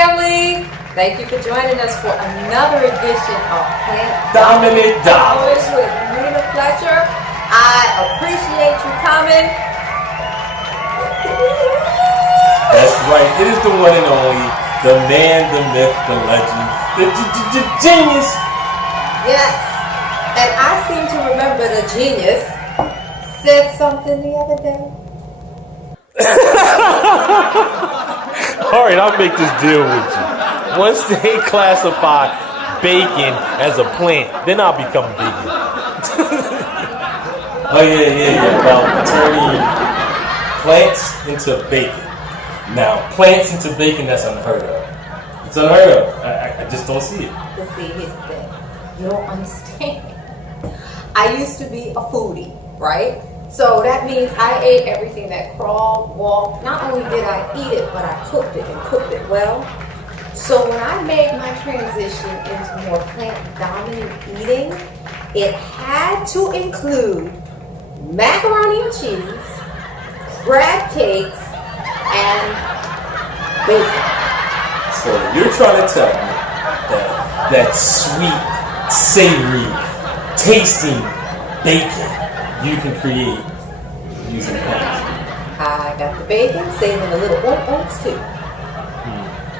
family. Thank you for joining us for another edition of Plant Dominant Dollars with Nina Fletcher. I appreciate you coming. That's right. It is the one and only, the man, the myth, the legend, the genius. Yes. And I seem to remember the genius said something the other day. All right, I'll make this deal with you. Once they classify bacon as a plant, then I'll become vegan. Oh yeah. About turning plants into bacon. Now, plants into bacon, that's unheard of. It's unheard of. I just don't see it. But see, here's the thing. You don't understand. I used to be a foodie, right? So that means I ate everything that crawled, walked. Not only did I eat it, but I cooked it and cooked it well. So when I made my transition into more plant-dominant eating, it had to include macaroni and cheese, crab cakes, and bacon. So you're trying to tell me that sweet, savory, tasting bacon you can create using plants. I got the bacon, saving a little oats too.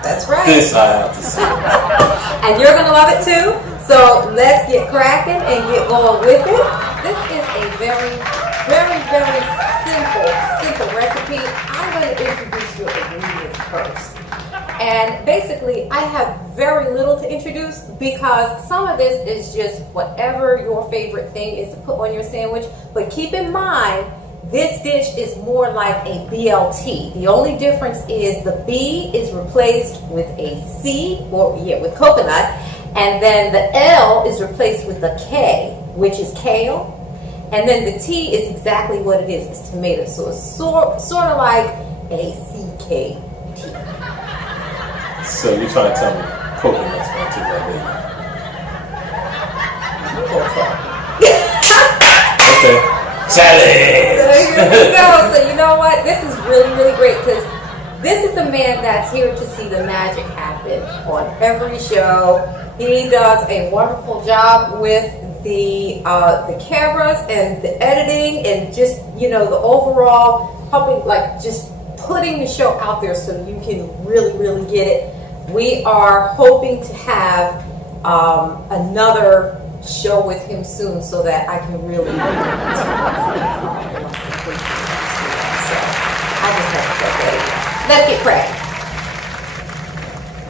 That's right. This I have to see. And you're going to love it too. So let's get cracking and get going with it. This is a very, very, very simple recipe. I'm going to introduce your ingredients first. And basically, I have very little to introduce because some of this is just whatever your favorite thing is to put on your sandwich. But keep in mind, this dish is more like a BLT. The only difference is the B is replaced with a C, with coconut, and then the L is replaced with a K, which is kale, and then the T is exactly what it is. It's tomato. So it's sort of like a CKT. So you're trying to tell me coconut's going to take that bacon? Okay. Challenge! So here we go. So you know what? This is really, really great because this is the man that's here to see the magic happen on every show. He does a wonderful job with the cameras and the editing and just, the overall helping, just putting the show out there so you can really, really get it. We are hoping to have another show with him soon so that I can really I just have to get ready. Let's get cracking.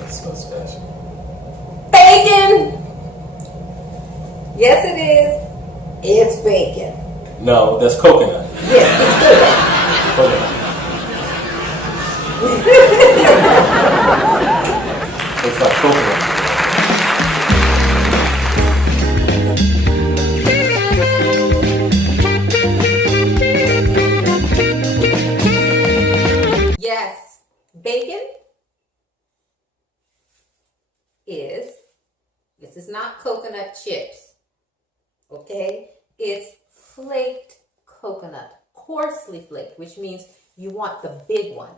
That's so special. Bacon! Yes, it is. It's bacon. No, that's coconut. Yes, it's good. It's like coconut. Yes, bacon this is not coconut chips, okay? It's flaked coconut, coarsely flaked, which means you want the big one.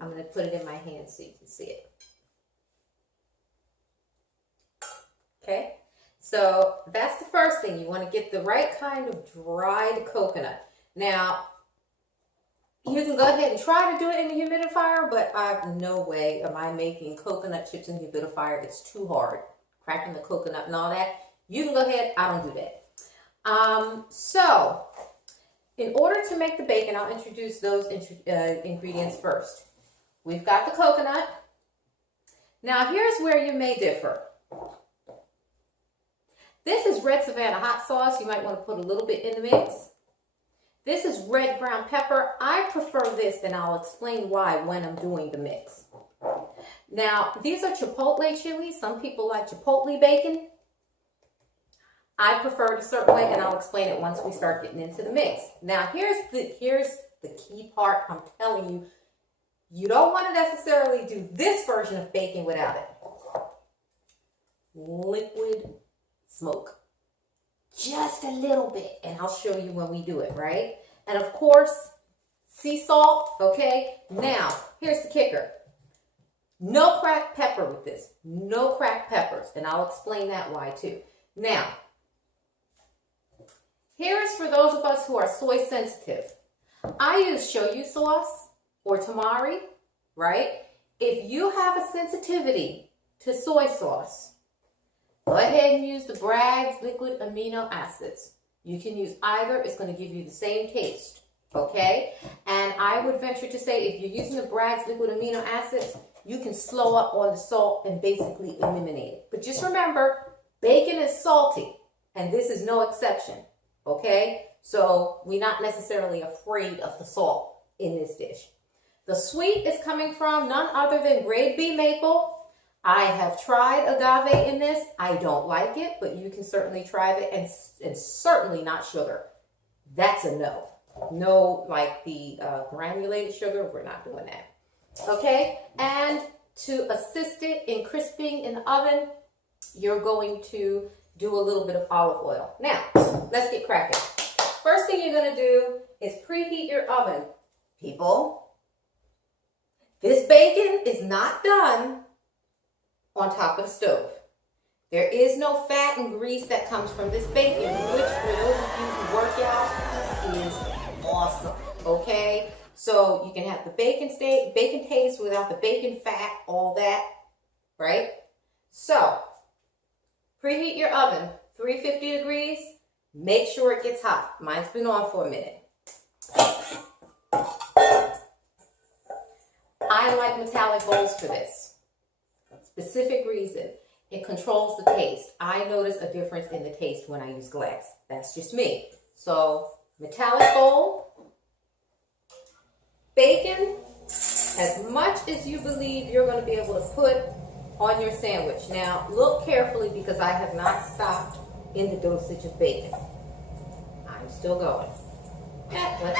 I'm going to put it in my hand so you can see it. Okay, so that's the first thing. You want to get the right kind of dried coconut. Now, you can go ahead and try to do it in the humidifier, but no way am I making coconut chips in the humidifier. It's too hard. Cracking the coconut and all that. You can go ahead. I don't do that. So, in order to make the bacon, I'll introduce those ingredients first. We've got the coconut. Now, here's where you may differ. This is red Savannah hot sauce. You might want to put a little bit in the mix. This is red ground pepper. I prefer this, and I'll explain why when I'm doing the mix. Now, these are chipotle chilies. Some people like chipotle bacon. I prefer it a certain way, and I'll explain it once we start getting into the mix. Now, here's the key part. I'm telling you, you don't want to necessarily do this version of bacon without it. Liquid smoke. Just a little bit, and I'll show you when we do it, right? And of course, sea salt, okay? Now, here's the kicker. No cracked pepper with this. No cracked peppers. And I'll explain that why too. Now, here is for those of us who are soy sensitive. I use shoyu sauce or tamari, right? If you have a sensitivity to soy sauce, go ahead and use the Bragg's liquid amino acids. You can use either. It's going to give you the same taste, okay? And I would venture to say if you're using the Bragg's liquid amino acids, you can slow up on the salt and basically eliminate it. But just remember, bacon is salty, and this is no exception, okay? So we're not necessarily afraid of the salt in this dish. The sweet is coming from none other than grade B maple. I have tried agave in this. I don't like it, but you can certainly try it, and certainly not sugar. That's a no. No, like the granulated sugar, we're not doing that. Okay, and to assist it in crisping in the oven, you're going to do a little bit of olive oil. Now, let's get cracking. First thing you're going to do is preheat your oven, people. This bacon is not done on top of the stove. There is no fat and grease that comes from this bacon, which for those of you who work out is awesome, okay? So you can have the bacon taste without the bacon fat, all that, right? So preheat your oven, 350 degrees. Make sure it gets hot. Mine's been on for a minute. I like metallic bowls for this. Specific reason. It controls the taste. I notice a difference in the taste when I use glass. That's just me. So metallic bowl. Bacon, as much as you believe you're going to be able to put on your sandwich. Now, look carefully because I have not stopped in the dosage of bacon. I'm still going. Alright,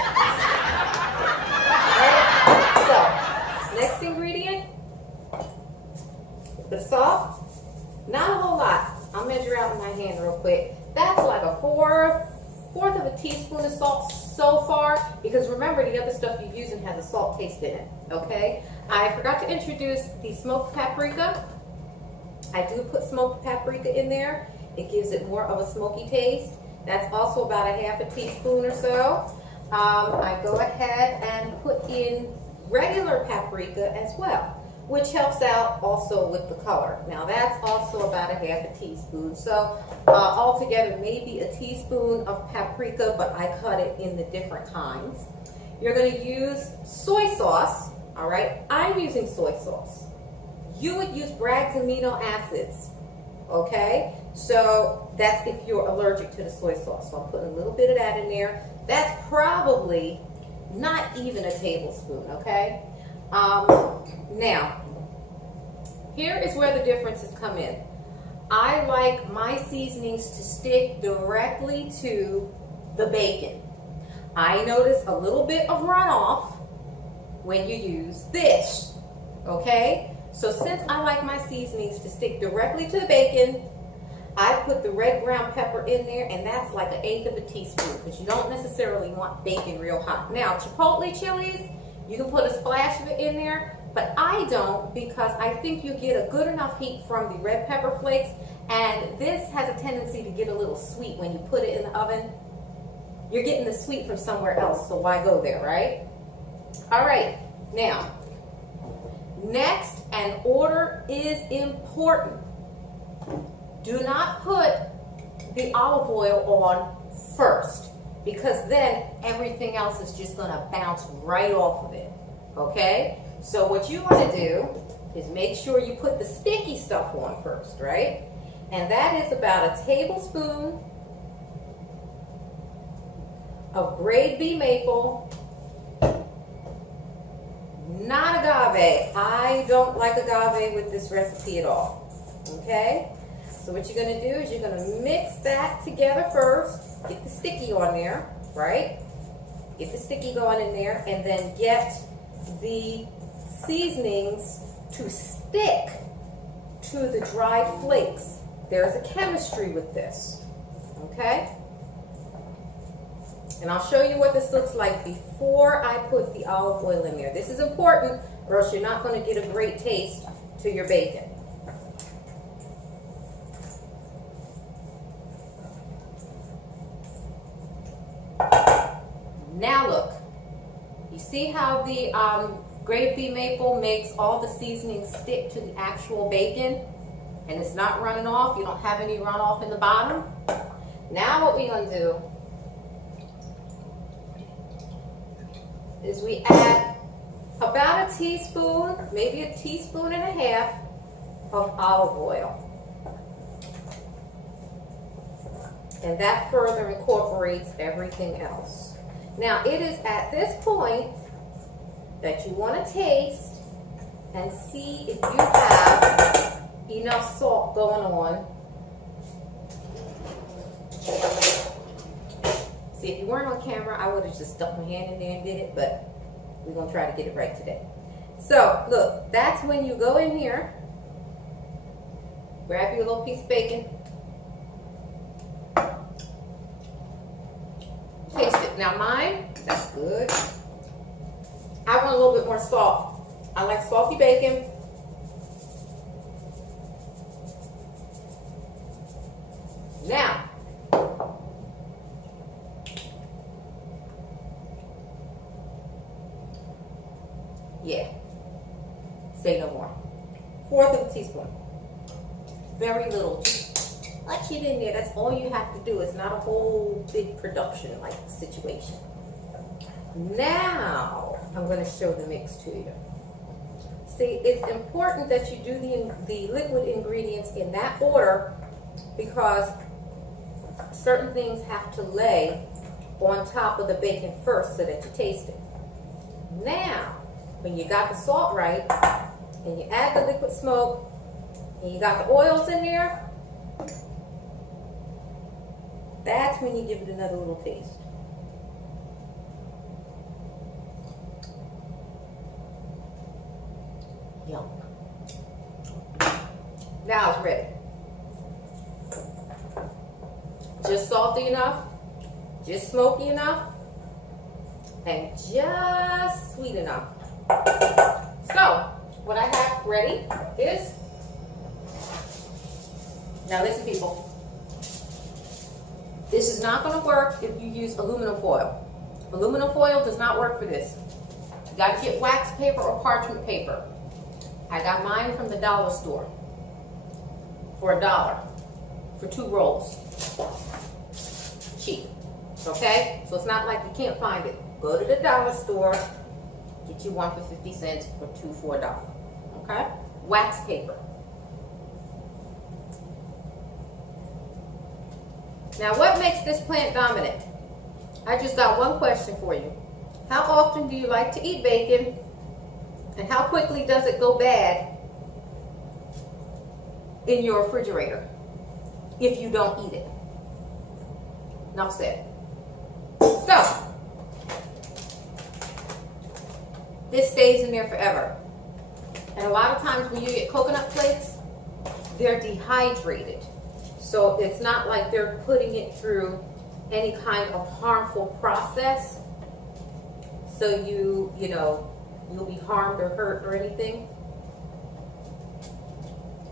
so, next ingredient, the salt. Not a whole lot. I'll measure out in my hand real quick. That's like a fourth of a teaspoon of salt so far, because remember the other stuff you're using has a salt taste in it, okay? I forgot to introduce the smoked paprika. I do put smoked paprika in there. It gives it more of a smoky taste. That's also about a half a teaspoon or so. I go ahead and put in regular paprika as well, which helps out also with the color. Now that's also about a half a teaspoon. So altogether maybe a teaspoon of paprika, but I cut it in the different kinds. You're gonna use soy sauce, all right? I'm using soy sauce. You would use Bragg's amino acids, okay? So that's if you're allergic to the soy sauce. So I'm putting a little bit of that in there. That's probably not even a tablespoon, okay? Now, here is where the differences come in. I like my seasonings to stick directly to the bacon. I notice a little bit of runoff when you use this, okay? So since I like my seasonings to stick directly to the bacon, I put the red ground pepper in there, and that's like 1/8 of a teaspoon because you don't necessarily want bacon real hot. Now, chipotle chilies, you can put a splash of it in there, but I don't because I think you get a good enough heat from the red pepper flakes, and this has a tendency to get a little sweet when you put it in the oven. You're getting the sweet from somewhere else, so why go there, right? All right, now, next, and order is important. Do not put the olive oil on first, because then everything else is just going to bounce right off of it, okay? So what you want to do is make sure you put the sticky stuff on first, right? And that is about a tablespoon of grade B maple, not agave. I don't like agave with this recipe at all, okay? So what you're going to do is you're going to mix that together first. Get the sticky on there, right? Get the sticky going in there, and then get the seasonings to stick to the dried flakes. There's a chemistry with this, okay? And I'll show you what this looks like before I put the olive oil in there. This is important or else you're not going to get a great taste to your bacon. Now look, you see how the graved beef maple makes all the seasonings stick to the actual bacon and it's not running off? You don't have any runoff in the bottom. Now what we're going to do is we add about a teaspoon, maybe a teaspoon and a half of olive oil. And that further incorporates everything else. Now it is at this point that you want to taste and see if you have enough salt going on. See, if you weren't on camera, I would have just stuck my hand in there and did it, but we're going to try to get it right today. So, look, that's when you go in here, grab your little piece of bacon, taste it. Now mine, that's good. I want a little bit more salt. I like salty bacon. Now, yeah, say no more. 1/4 of a teaspoon. Very little. Just touch it in there. That's all you have to do. It's not a whole big production like situation. Now, I'm going to show the mix to you. See, it's important that you do the liquid ingredients in that order because certain things have to lay on top of the bacon first so that you taste it. Now, when you got the salt right, and you add the liquid smoke, and you got the oils in there, that's when you give it another little taste. Yum. Now it's ready. Just salty enough, just smoky enough, and just sweet enough. So, what I have ready is, now listen people, this is not going to work if you use aluminum foil. Aluminum foil does not work for this. You got to get wax paper or parchment paper. I got mine from the dollar store for $1 for 2 rolls. Cheap. Okay? So it's not like you can't find it. Go to the dollar store, get you one for 50 cents or 2 for $1. Okay? Wax paper. Now what makes this plant dominant? I just got one question for you. How often do you like to eat bacon? And how quickly does it go bad in your refrigerator if you don't eat it? Enough said. So, this stays in there forever. And a lot of times when you get coconut flakes, they're dehydrated. So it's not like they're putting it through any kind of harmful process. So you'll be harmed or hurt or anything.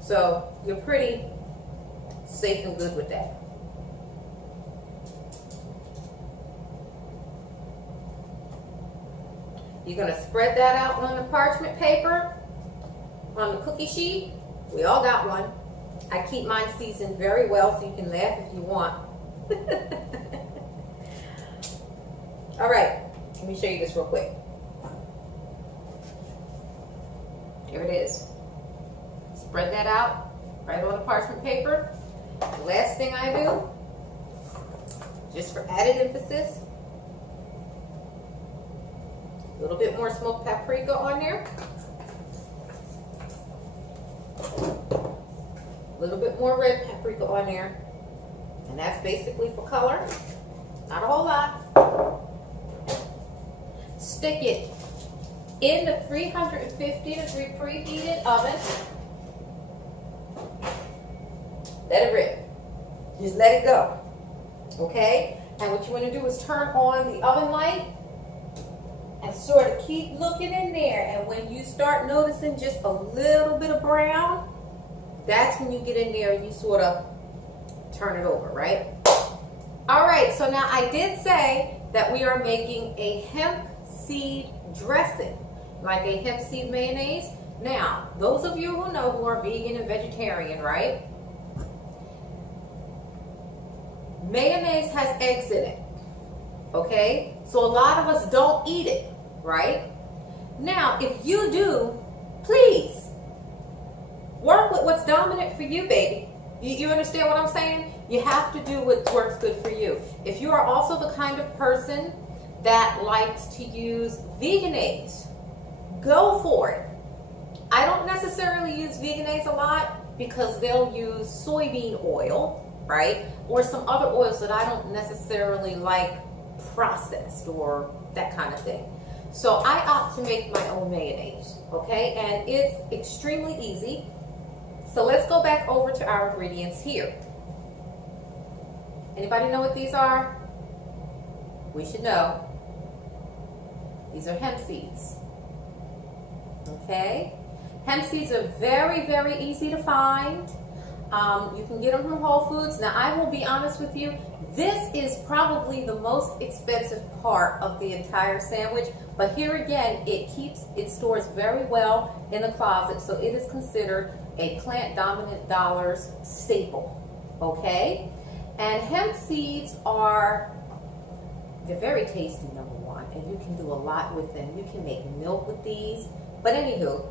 So you're pretty safe and good with that. You're going to spread that out on the parchment paper, on the cookie sheet. We all got one. I keep mine seasoned very well so you can laugh if you want. All right, let me show you this real quick. Here it is. Spread that out right on the parchment paper. The last thing I do, just for added emphasis, a little bit more smoked paprika on there. A little bit more red paprika on there. And that's basically for color. Not a whole lot. Stick it in the 350 degree preheated oven. Let it rip. Just let it go. Okay? And what you want to do is turn on the oven light and sort of keep looking in there. And when you start noticing just a little bit of brown, that's when you get in there and you sort of turn it over, right? All right, so now I did say that we are making a hemp seed dressing, like a hemp seed mayonnaise. Now, those of you who know who are vegan and vegetarian, right? Mayonnaise has eggs in it, okay? So a lot of us don't eat it, right? Now, if you do, please work with what's dominant for you, baby. You understand what I'm saying? You have to do what works good for you. If you are also the kind of person that likes to use veganase, go for it. I don't necessarily use veganase a lot because they'll use soybean oil, right? Or some other oils that I don't necessarily like processed or that kind of thing. So I opt to make my own mayonnaise, okay? And it's extremely easy. So let's go back over to our ingredients here. Anybody know what these are? We should know. These are hemp seeds. Okay? Hemp seeds are very, very easy to find. You can get them from Whole Foods. Now, I will be honest with you, this is probably the most expensive part of the entire sandwich, but here again, it stores very well in the closet, so it is considered a Plant Dominant Dollars staple, okay? And hemp seeds they're very tasty, number one, and you can do a lot with them. You can make milk with these, but anywho,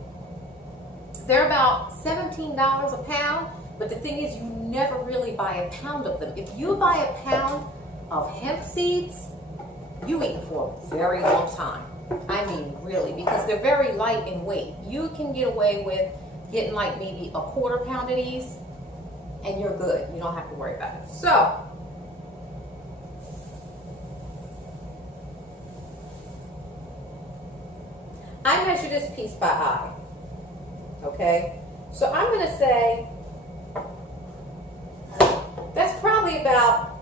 they're about $17 a pound. But the thing is, you never really buy a pound of them. If you buy a pound of hemp seeds, you eat for a very long time. I mean, really, because they're very light in weight. You can get away with getting like maybe a quarter pound of these, and you're good. You don't have to worry about it. So, I measure this piece by eye. Okay? So I'm going to say, that's probably about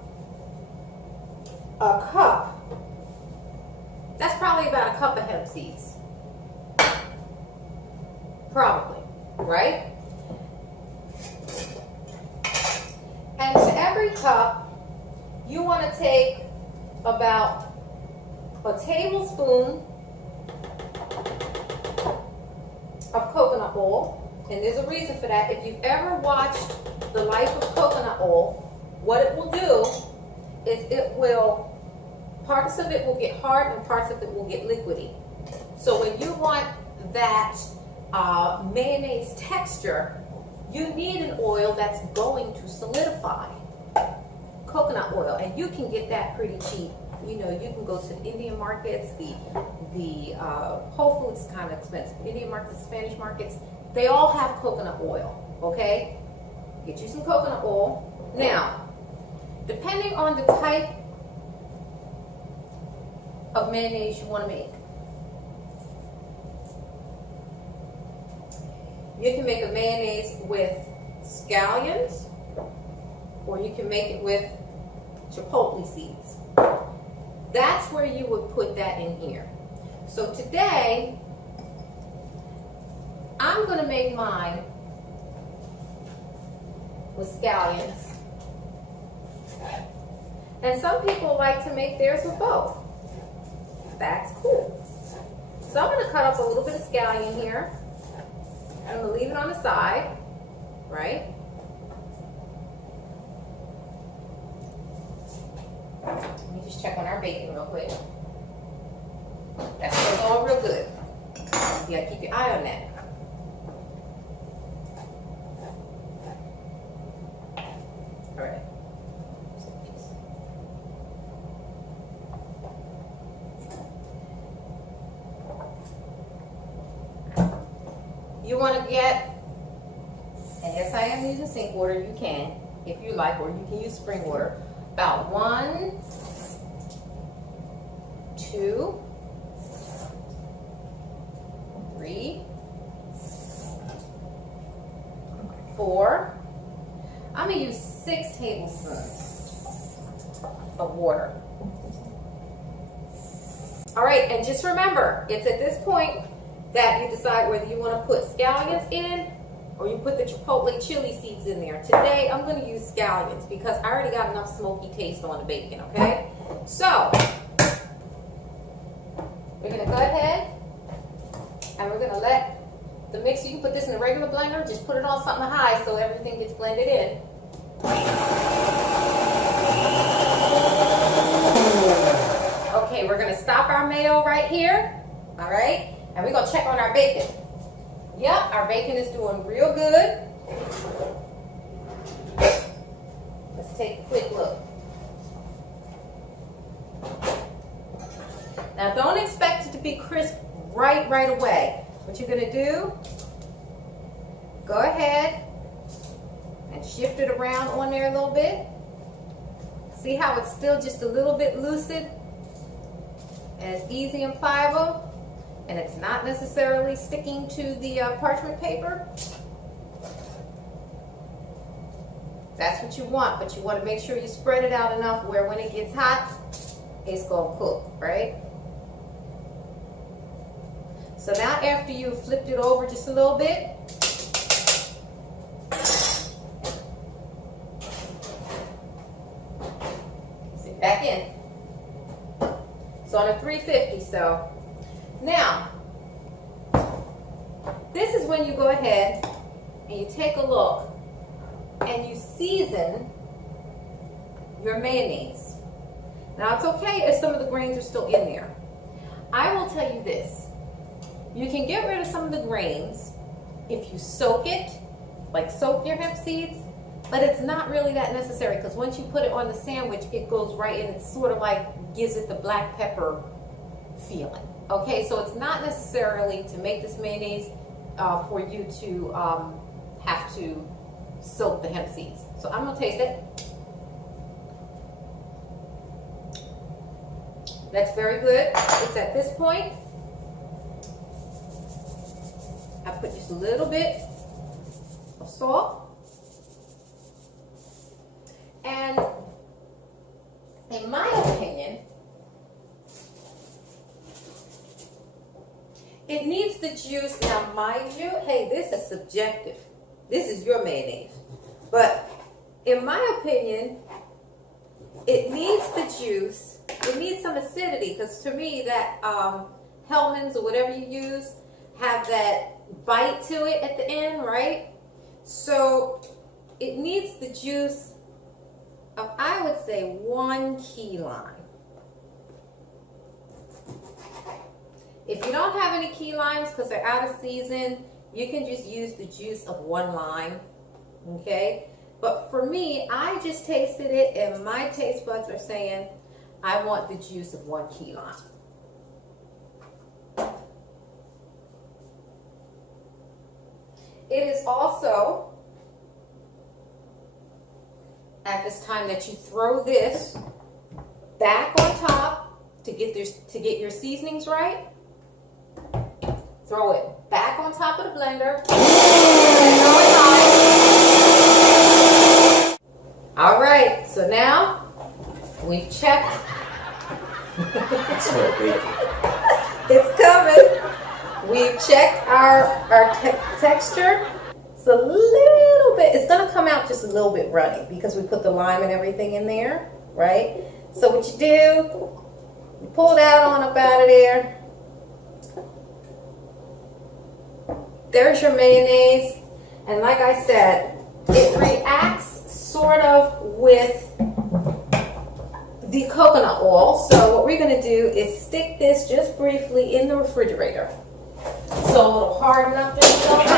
a cup. That's probably about a cup of hemp seeds. Probably, right? And to every cup, you want to take about a tablespoon of coconut oil. And there's a reason for that. If you've ever watched The Life of Coconut Oil, what it will do is parts of it will get hard and parts of it will get liquidy. So when you want that mayonnaise texture, you need an oil that's going to solidify. Coconut oil, and you can get that pretty cheap. You know, you can go to the Indian markets, the Whole Foods is kind of expensive. Indian markets, Spanish markets, they all have coconut oil, okay? Get you some coconut oil. Now, depending on the type of mayonnaise you want to make, you can make a mayonnaise with scallions, or you can make it with chipotle seeds. That's where you would put that in here. So today, I'm going to make mine with scallions. And some people like to make theirs with both. That's cool. So I'm going to cut up a little bit of scallion here. I'm going to leave it on the side, right? Let me just check on our bacon real quick. That's still going real good. You gotta keep your eye on that. All right. You want to get, and yes, I am using sink water. You can, if you like, or you can use spring water. About 1, 2, 3, 4. I'm going to use 6 tablespoons of water. All right, and just remember, it's at this point that you decide whether you want to put scallions in or you put the chipotle chili seeds in there. Today, I'm going to use scallions because I already got enough smoky taste on the bacon, okay? So, we're going to go ahead and we're going to let the mixer, you can put this in a regular blender, just put it on something high so everything gets blended in. Okay, we're going to stop our mayo right here, all right? And we're going to check on our bacon. Yep, our bacon is doing real good. Let's take a quick look. Now, don't expect it to be crisp right away. What you're going to do, go ahead and shift it around on there a little bit. See how it's still just a little bit lucid and it's easy and pliable, and it's not necessarily sticking to the parchment paper. That's what you want, but you want to make sure you spread it out enough where when it gets hot, it's going to cook, right? So now after you've flipped it over just a little bit, sit back in. It's on a 350, so now, this is when you go ahead and you take a look and you season your mayonnaise. Now, it's okay if some of the grains are still in there. I will tell you this. You can get rid of some of the grains if you soak it, like soak your hemp seeds, but it's not really that necessary because once you put it on the sandwich, it goes right in. It's sort of like gives it the black pepper feeling. Okay, so it's not necessarily to make this mayonnaise for you to have to soak the hemp seeds. So I'm going to taste it. That's very good. It's at this point. I put just a little bit of salt. And in my opinion, it needs the juice. Now, mind you, hey, this is subjective. This is your mayonnaise. But in my opinion, it needs the juice. It needs some acidity because to me that Hellmann's or whatever you use have that bite to it at the end, right? So it needs the juice of, I would say, 1 key lime. If you don't have any key limes because they're out of season, you can just use the juice of 1 lime, okay? But for me, I just tasted it and my taste buds are saying I want the juice of 1 key lime. It is also at this time that you throw this back on top to get your seasonings right. Throw it back on top of the blender. All right, so now we've checked. I smell bacon. It's coming. We've checked our texture. It's a little bit, it's gonna come out just a little bit runny because we put the lime and everything in there, right? So what you do, you pull that on up out of there. There's your mayonnaise. And like I said, it reacts sort of with the coconut oil. So what we're gonna do is stick this just briefly in the refrigerator. So it'll harden up just a little bit.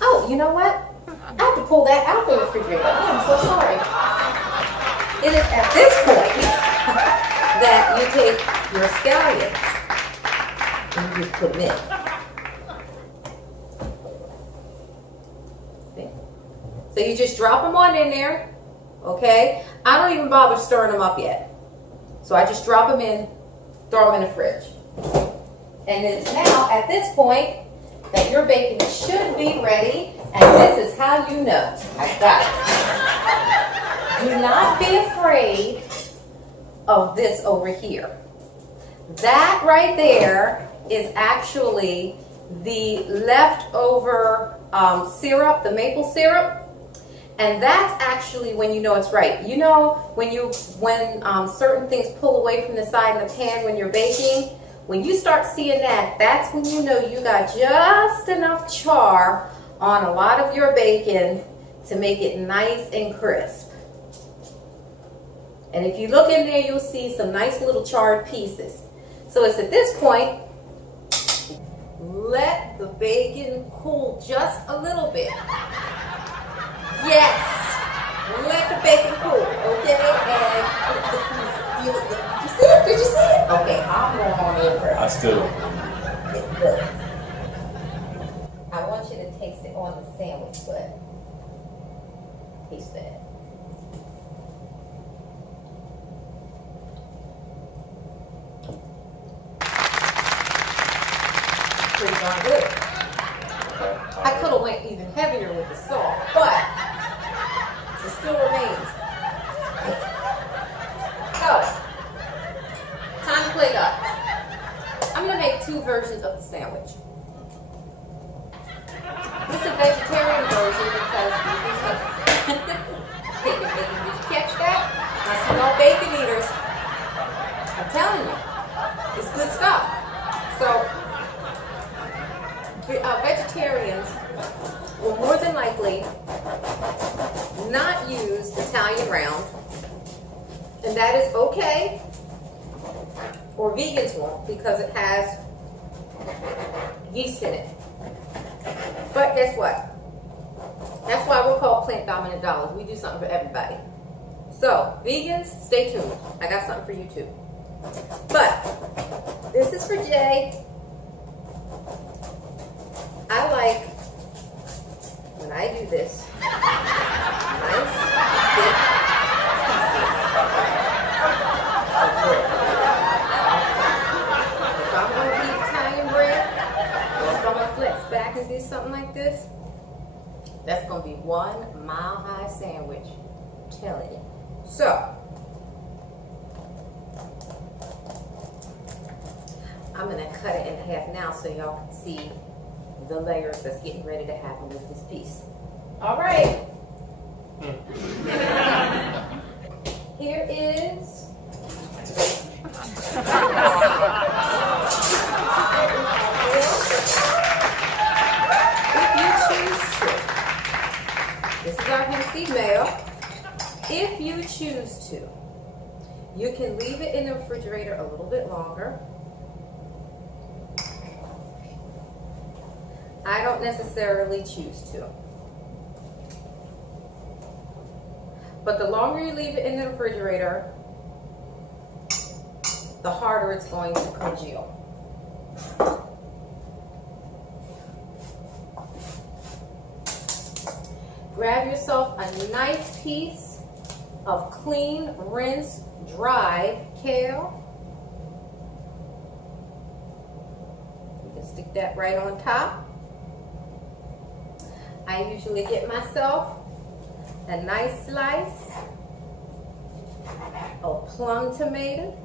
Oh, you know what? I have to pull that out the refrigerator. Oh, I'm so sorry. It is at this point that you take your scallions and you just put them in. See? So you just drop them on in there, okay? I don't even bother stirring them up yet. So I just drop them in, throw them in the fridge. And it's now at this point that your bacon should be ready, and this is how you know. I got it. Do not be afraid of this over here. That right there is actually the leftover syrup, the maple syrup. And that's actually when you know it's right. You know when certain things pull away from the side of the pan when you're baking, when you start seeing that, that's when you know you got just enough char on a lot of your bacon to make it nice and crisp. And if you look in there, you'll see some nice little charred pieces. So it's at this point, let the bacon cool just a little bit. Yes, let the bacon cool, okay? And did you see it? Did you see it? Okay, I'm going on over. I still. Good. I want you to taste it on the sandwich, but taste that. Pretty darn good. I could have went even heavier with the salt, but it still remains. So, time to plate up. I'm going to make two versions of the sandwich. This is a vegetarian version because did you catch that? Now, you know, bacon eaters, I'm telling you, it's good stuff. So, vegetarians will more than likely not use Italian round, and that is okay. Or vegans won't because it has yeast in it. But guess what? That's why we're called Plant Dominant Dollars. We do something for everybody. So, vegans, stay tuned. I got something for you too. But this is for Jay. I like when I do this nice big pieces. If I'm going to eat Italian bread, or if I'm going to flex back and do something like this, that's going to be 1 mile-high sandwich. I'm telling you. So, I'm going to cut it in half now so y'all can see the layers that's getting ready to happen with this piece. All right. Here is if you choose to, this is our hemp seed mayo. If you choose to, you can leave it in the refrigerator a little bit longer. I don't necessarily choose to. But the longer you leave it in the refrigerator, the harder it's going to congeal. Grab yourself a nice piece of clean, rinsed, dried kale. You can stick that right on top. I usually get myself a nice slice of plum tomato.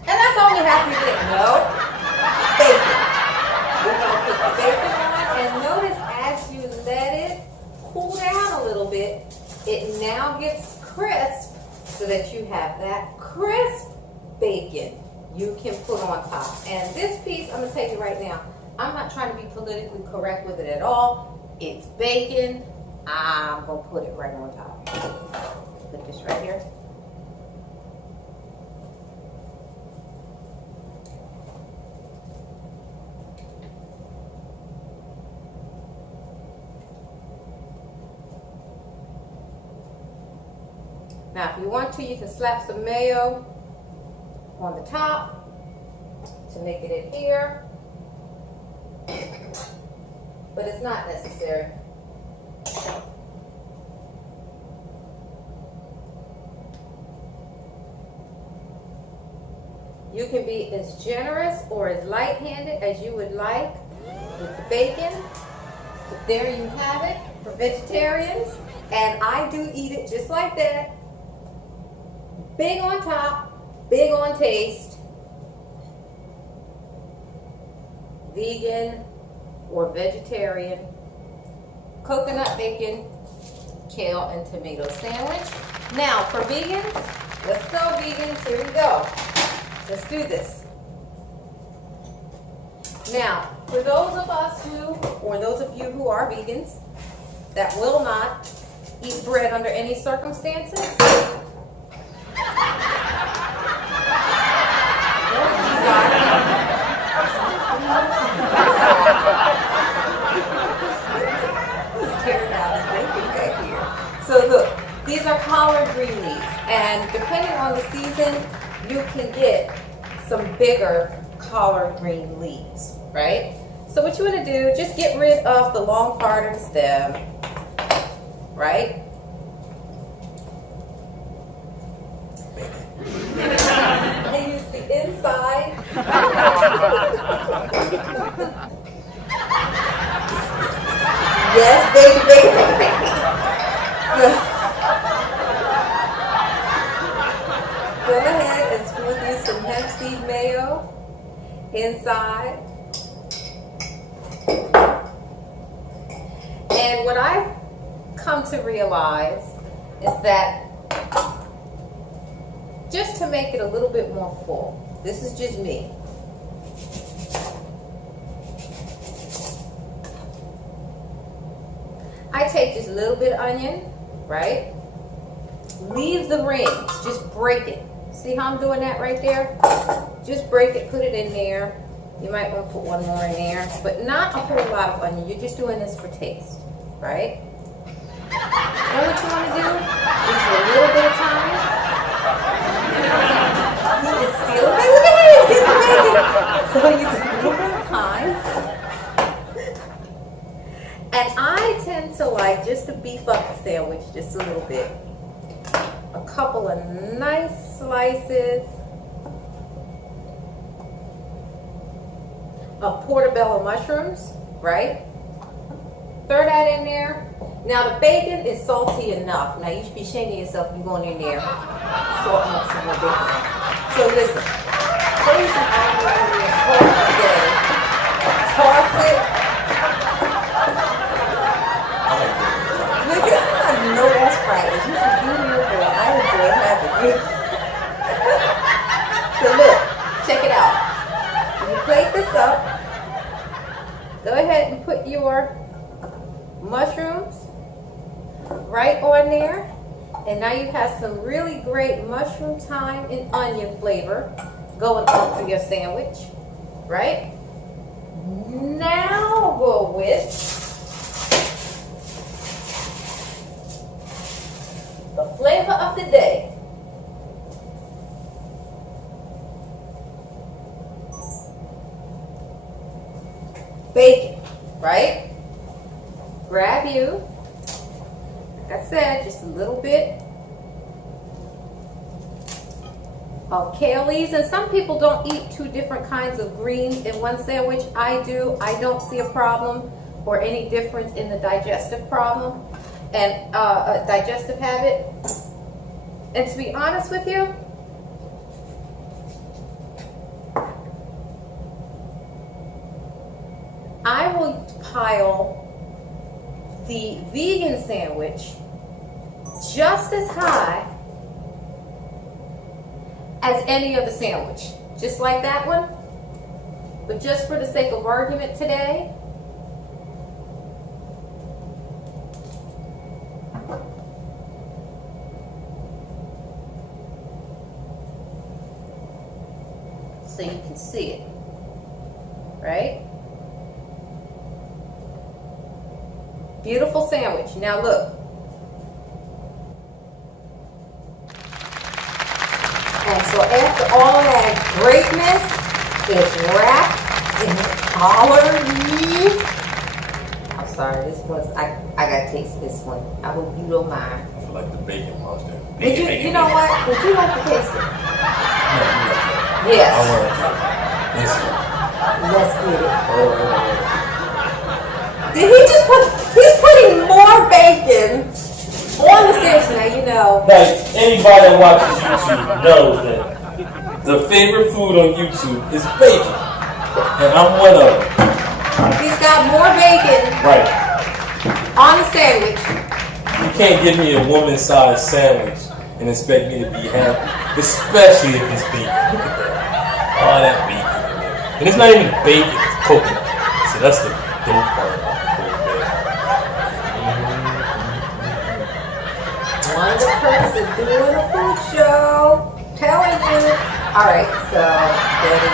And that's all you have to get. No, bacon. We're going to put the bacon on, and notice as you let it cool down a little bit, it now gets crisp so that you have that crisp bacon you can put on top. And this piece, I'm going to tell you right now, I'm not trying to be politically correct with it at all. It's bacon. I'm going to put it right on top. Put this right here. Now, if you want to, you can slap some mayo on the top to make it adhere, but it's not necessary. You can be as generous or as light-handed as you would like with the bacon. But there you have it for vegetarians. And I do eat it just like that. Big on top, big on taste. Vegan or vegetarian. Coconut bacon, kale, and tomato sandwich. Now, for vegans, let's go vegans, here we go. Let's do this. Now, for those of us who, or those of you who are vegans, that will not eat bread under any circumstances, so look, these are collard green leaves, and depending on the season, you can get some bigger collard green leaves, right? So what you want to do, just get rid of the long part of the stem, right? And use the inside. Yes, baby, baby, baby. Go ahead and smooth you some hemp seed mayo inside. And what I've come to realize is that just to make it a little bit more full, this is just me. I take just a little bit of onion, right? Leave the rings, just break it. See how I'm doing that right there? Just break it, put it in there. You might want to put one more in there, but not a whole lot of onion. You're just doing this for taste, right? Know what you want to do? Give you a little bit of time. It's still so you take a little bit of time. And I tend to like just to beef up the sandwich just a little bit. A couple of nice slices of portobello mushrooms, right? Throw that in there. Now the bacon is salty enough. Now you should be shaming yourself if you're going in there salting up some more bacon. So listen, throw some olive oil in there, toss it. Look at, I know that's right. You should do your boy. I enjoy having you. So look, check it out. When you plate this up, go ahead and put your mushrooms right on there. And now you have some really great mushroom, thyme, and onion flavor going on for your sandwich, right? Now we'll go with the flavor of the day. Bacon, right? Grab you, like I said, just a little bit of kale leaves. And some people don't eat two different kinds of greens in one sandwich. I do. I don't see a problem or any difference in the digestive problem and digestive habit. And to be honest with you, I will pile the vegan sandwich just as high as any other sandwich. Just like that one. But just for the sake of argument today, so you can see it, right? Beautiful sandwich. Now look. And so after all that greatness, it's wrapped in collard greens. I'm sorry, this one's, I gotta taste this one. I hope you don't mind. I feel like the bacon monster. You know what? Would you like to taste it? No, you like it. Yes. I want to this one. Let's get it. Did he just he's putting more bacon on the sandwich now, you know. Like, anybody that watches YouTube knows that the favorite food on YouTube is bacon. And I'm one of them. He's got more bacon Right. on the sandwich. You can't give me a woman-sized sandwich and expect me to be happy. Especially if it's bacon. Look at that. All that bacon in there. And it's not even bacon, it's coconut. So that's the dope part about One of the perks of doing a food show. Telling you. Alright, so ready.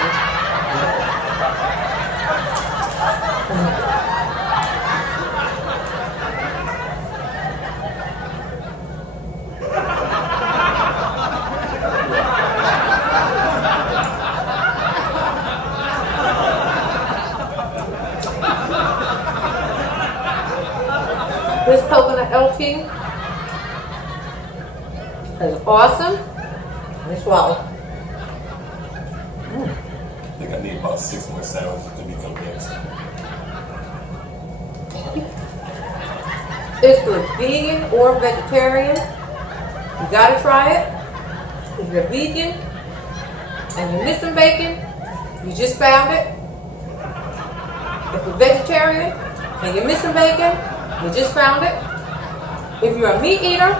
This coconut LT is awesome. Let me swallow. I think I need about 6 more sandwiches to be convinced. It's good vegan or vegetarian. You gotta try it. If you're vegan and you're missing bacon, you just found it. If you're vegetarian and you're missing bacon, you just found it. If you're a meat eater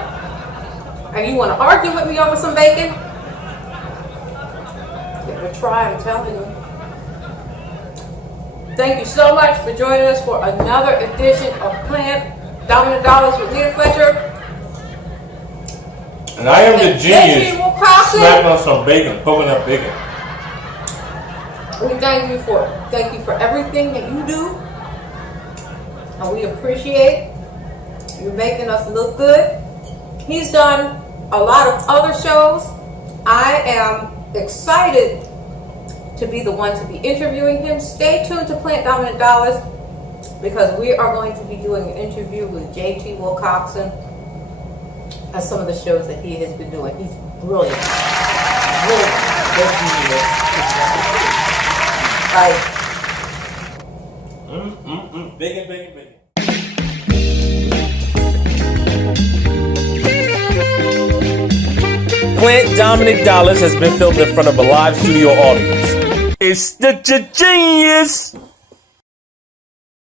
and you want to argue with me over some bacon, give it a try, I'm telling you. Thank you so much for joining us for another edition of Plant Dominant Dollars with Nita Fletcher. And I am the Jay Tee genius Wilcoxson. smacking on some bacon, coconut bacon. We thank you for everything that you do. And we appreciate you making us look good. He's done a lot of other shows. I am excited to be the one to be interviewing him. Stay tuned to Plant Dominant Dollars because we are going to be doing an interview with Jay Tee Wilcoxson and some of the shows that he has been doing. He's brilliant. Bacon, bacon, bacon. Plant Dominant Dollars has been filmed in front of a live studio audience. It's the genius!